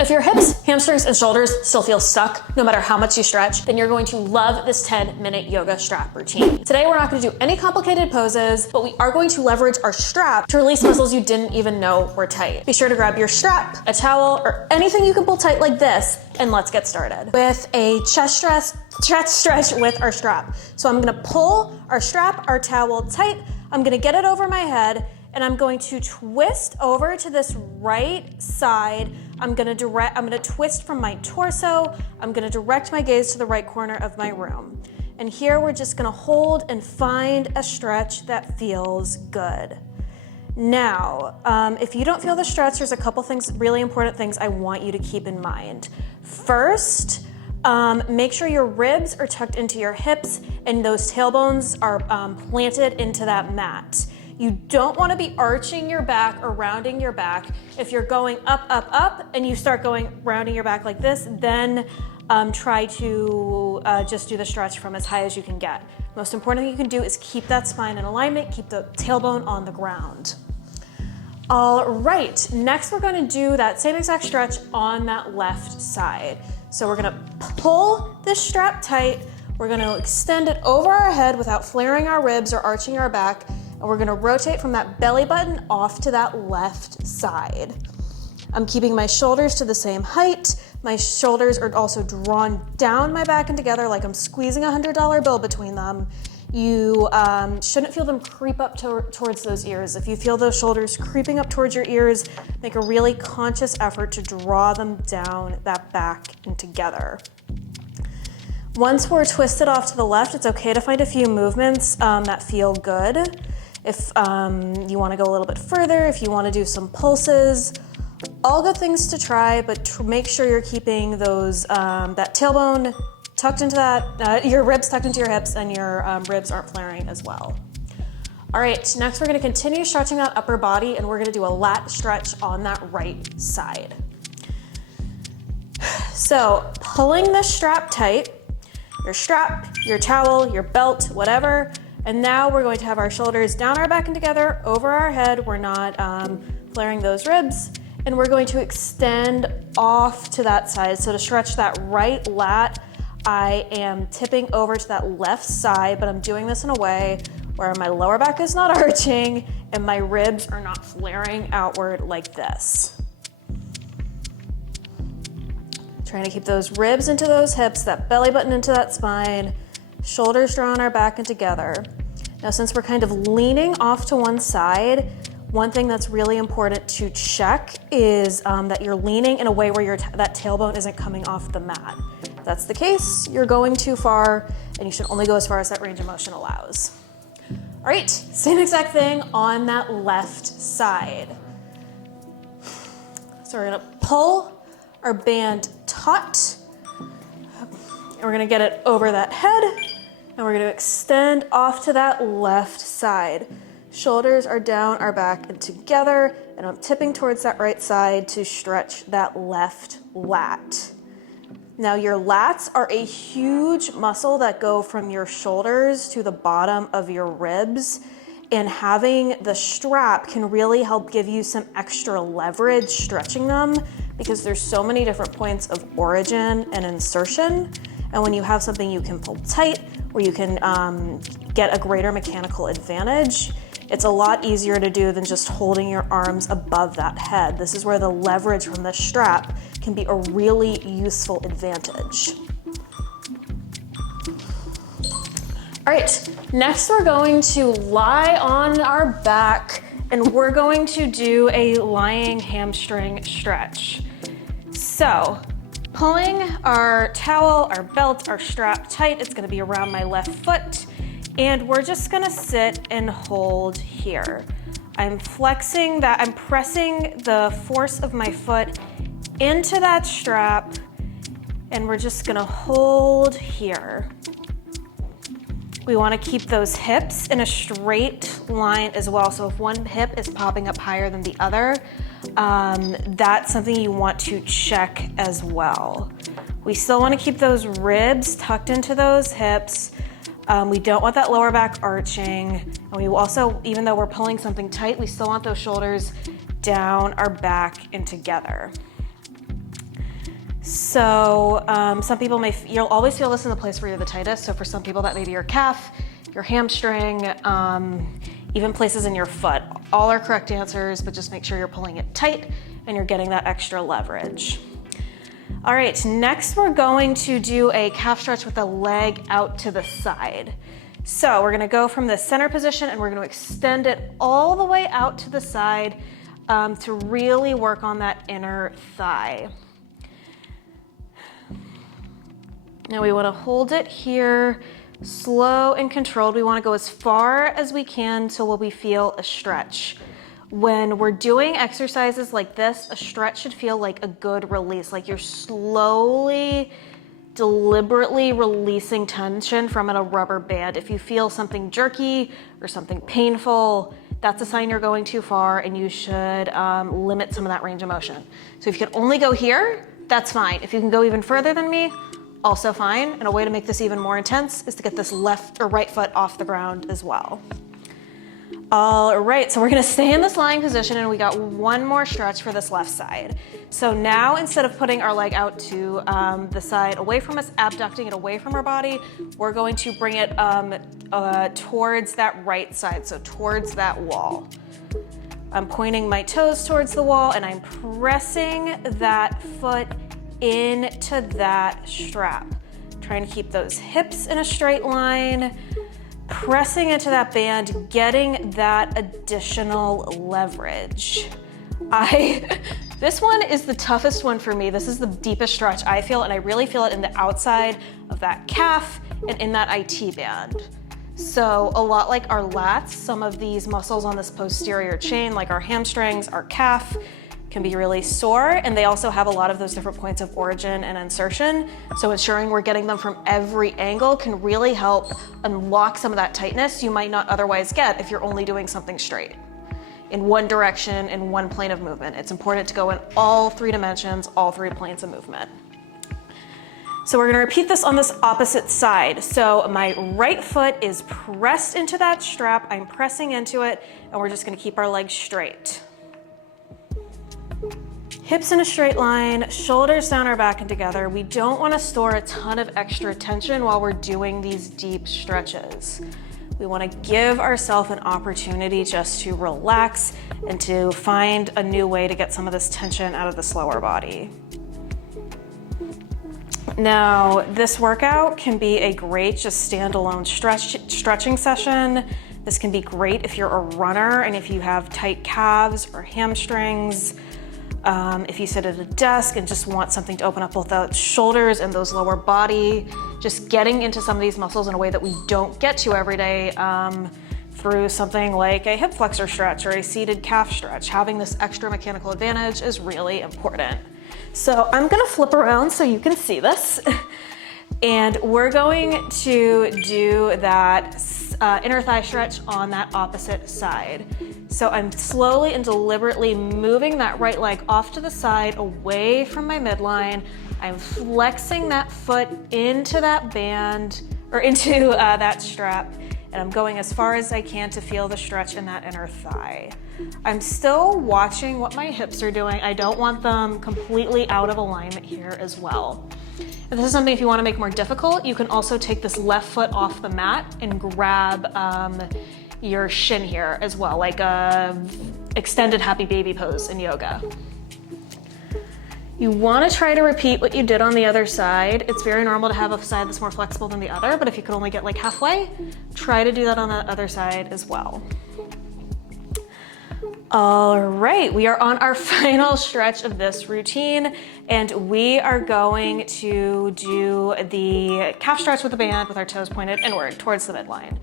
If your hips, hamstrings, and shoulders still feel stuck no matter how much you stretch, then you're going to love this 10-minute yoga strap routine. Today, we're not going to do any complicated poses, but we are going to leverage our strap to release muscles you didn't even know were tight. Be sure to grab your strap, a towel, or anything you can pull tight like this, and let's get started with a chest stretch with our strap. So I'm gonna pull our strap, our towel tight. I'm gonna get it over my head, and I'm going to twist over to this right side. I'm gonna twist from my torso. I'm gonna direct my gaze to the right corner of my room. And here we're just gonna hold and find a stretch that feels good. Now, if you don't feel the stretch, there's a couple things, really important things I want you to keep in mind. First, make sure your ribs are tucked into your hips and those tailbones are planted into that mat. You don't want to be arching your back or rounding your back. If you're going up, up, up, and you start rounding your back like this, then try to just do the stretch from as high as you can get. Most important thing you can do is keep that spine in alignment, keep the tailbone on the ground. All right, next we're gonna do that same exact stretch on that left side. So we're gonna pull this strap tight, we're gonna extend it over our head without flaring our ribs or arching our back, and we're gonna rotate from that belly button off to that left side. I'm keeping my shoulders to the same height. My shoulders are also drawn down my back and together like I'm squeezing a $100 bill between them. You shouldn't feel them creep up towards those ears. If you feel those shoulders creeping up towards your ears, make a really conscious effort to draw them down that back and together. Once we're twisted off to the left, it's okay to find a few movements that feel good. If you want to go a little bit further, if you want to do some pulses, all good things to try, but make sure you're keeping those that tailbone tucked into your ribs tucked into your hips, and your ribs aren't flaring as well. All right, next we're gonna continue stretching that upper body, and we're gonna do a lat stretch on that right side. So pulling the strap tight, your strap, your towel, your belt, whatever, and now we're going to have our shoulders down our back and together, over our head. We're not flaring those ribs, and we're going to extend off to that side. So to stretch that right lat, I am tipping over to that left side, but I'm doing this in a way where my lower back is not arching and my ribs are not flaring outward like this. Trying to keep those ribs into those hips, that belly button into that spine, shoulders drawn our back and together. Now, since we're kind of leaning off to one side, one thing that's really important to check is that you're leaning in a way where that tailbone isn't coming off the mat. If that's the case, you're going too far, and you should only go as far as that range of motion allows. All right, same exact thing on that left side. So we're gonna pull our band taut, and we're gonna get it over that head, and we're gonna extend off to that left side. Shoulders are down our back and together, and I'm tipping towards that right side to stretch that left lat. Now your lats are a huge muscle that go from your shoulders to the bottom of your ribs, and having the strap can really help give you some extra leverage stretching them, because there's so many different points of origin and insertion. And when you have something you can pull tight, where you can get a greater mechanical advantage, it's a lot easier to do than just holding your arms above that head. This is where the leverage from the strap can be a really useful advantage. All right, next we're going to lie on our back, and we're going to do a lying hamstring stretch. So, pulling our towel, our belt, our strap tight, it's gonna be around my left foot, and we're just gonna sit and hold here. I'm flexing that, I'm pressing the force of my foot into that strap, and we're just gonna hold here. We wanna keep those hips in a straight line as well. So if one hip is popping up higher than the other, that's something you want to check as well. We still wanna keep those ribs tucked into those hips. We don't want that lower back arching. And we also, even though we're pulling something tight, we still want those shoulders down our back and together. So some people you'll always feel this in the place where you're the tightest. So for some people that may be your calf, your hamstring, even places in your foot. All are correct answers, but just make sure you're pulling it tight and you're getting that extra leverage. All right, next we're going to do a calf stretch with the leg out to the side. So we're gonna go from the center position and we're gonna extend it all the way out to the side to really work on that inner thigh. Now we wanna hold it here, slow and controlled. We wanna go as far as we can till we feel a stretch. When we're doing exercises like this, a stretch should feel like a good release, like you're slowly, deliberately releasing tension from a rubber band. If you feel something jerky or something painful, that's a sign you're going too far and you should limit some of that range of motion. So if you can only go here, that's fine. If you can go even further than me, also fine. And a way to make this even more intense is to get this left or right foot off the ground as well. All right, so we're gonna stay in this lying position and we got one more stretch for this left side. So now instead of putting our leg out to the side away from us, abducting it away from our body, we're going to bring it towards that right side, so towards that wall. I'm pointing my toes towards the wall and I'm pressing that foot into that strap. Trying to keep those hips in a straight line, pressing into that band, getting that additional leverage. This one is the toughest one for me. This is the deepest stretch I feel, and I really feel it in the outside of that calf and in that IT band. So a lot like our lats, some of these muscles on this posterior chain, like our hamstrings, our calf, can be really sore, and they also have a lot of those different points of origin and insertion. So ensuring we're getting them from every angle can really help unlock some of that tightness you might not otherwise get if you're only doing something straight in one direction, in one plane of movement. It's important to go in all three dimensions, all three planes of movement. So we're gonna repeat this on this opposite side. So my right foot is pressed into that strap, I'm pressing into it, and we're just gonna keep our legs straight. Hips in a straight line, shoulders down our back and together. We don't want to store a ton of extra tension while we're doing these deep stretches. We want to give ourselves an opportunity just to relax and to find a new way to get some of this tension out of this lower body. Now, this workout can be a great just standalone stretching session. This can be great if you're a runner and if you have tight calves or hamstrings. If you sit at a desk and just want something to open up both the shoulders and those lower body, just getting into some of these muscles in a way that we don't get to every day through something like a hip flexor stretch or a seated calf stretch. Having this extra mechanical advantage is really important. So I'm gonna flip around so you can see this. And we're going to do that inner thigh stretch on that opposite side. So I'm slowly and deliberately moving that right leg off to the side, away from my midline. I'm flexing that foot into that band, or into that strap, and I'm going as far as I can to feel the stretch in that inner thigh. I'm still watching what my hips are doing. I don't want them completely out of alignment here as well. If this is something if you want to make more difficult, you can also take this left foot off the mat and grab your shin here as well, like a extended happy baby pose in yoga. You want to try to repeat what you did on the other side. It's very normal to have a side that's more flexible than the other, but if you can only get like halfway, try to do that on the other side as well. All right, we are on our final stretch of this routine, and we are going to do the calf stretch with the band with our toes pointed inward towards the midline.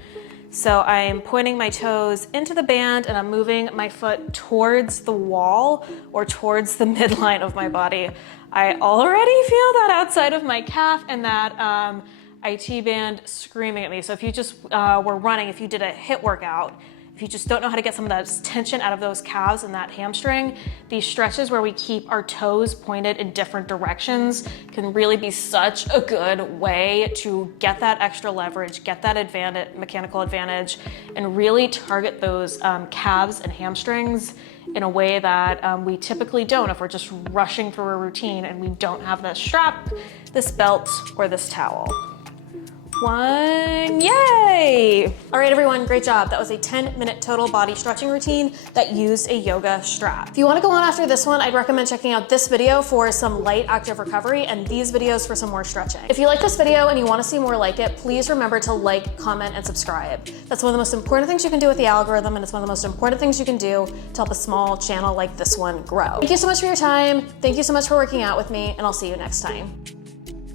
So I'm pointing my toes into the band and I'm moving my foot towards the wall or towards the midline of my body. I already feel that outside of my calf and that IT band screaming at me. So if you just were running, if you did a HIIT workout, If you just don't know how to get some of that tension out of those calves and that hamstring, these stretches where we keep our toes pointed in different directions can really be such a good way to get that extra leverage, get that advantage, mechanical advantage, and really target those calves and hamstrings in a way that we typically don't if we're just rushing through a routine and we don't have this strap, this belt, or this towel. One, yay! All right, everyone, great job. That was a 10-minute total body stretching routine that used a yoga strap. If you wanna go on after this one, I'd recommend checking out this video for some light active recovery and these videos for some more stretching. If you like this video and you wanna see more like it, please remember to like, comment, and subscribe. That's one of the most important things you can do with the algorithm, and it's one of the most important things you can do to help a small channel like this one grow. Thank you so much for your time. Thank you so much for working out with me, and I'll see you next time.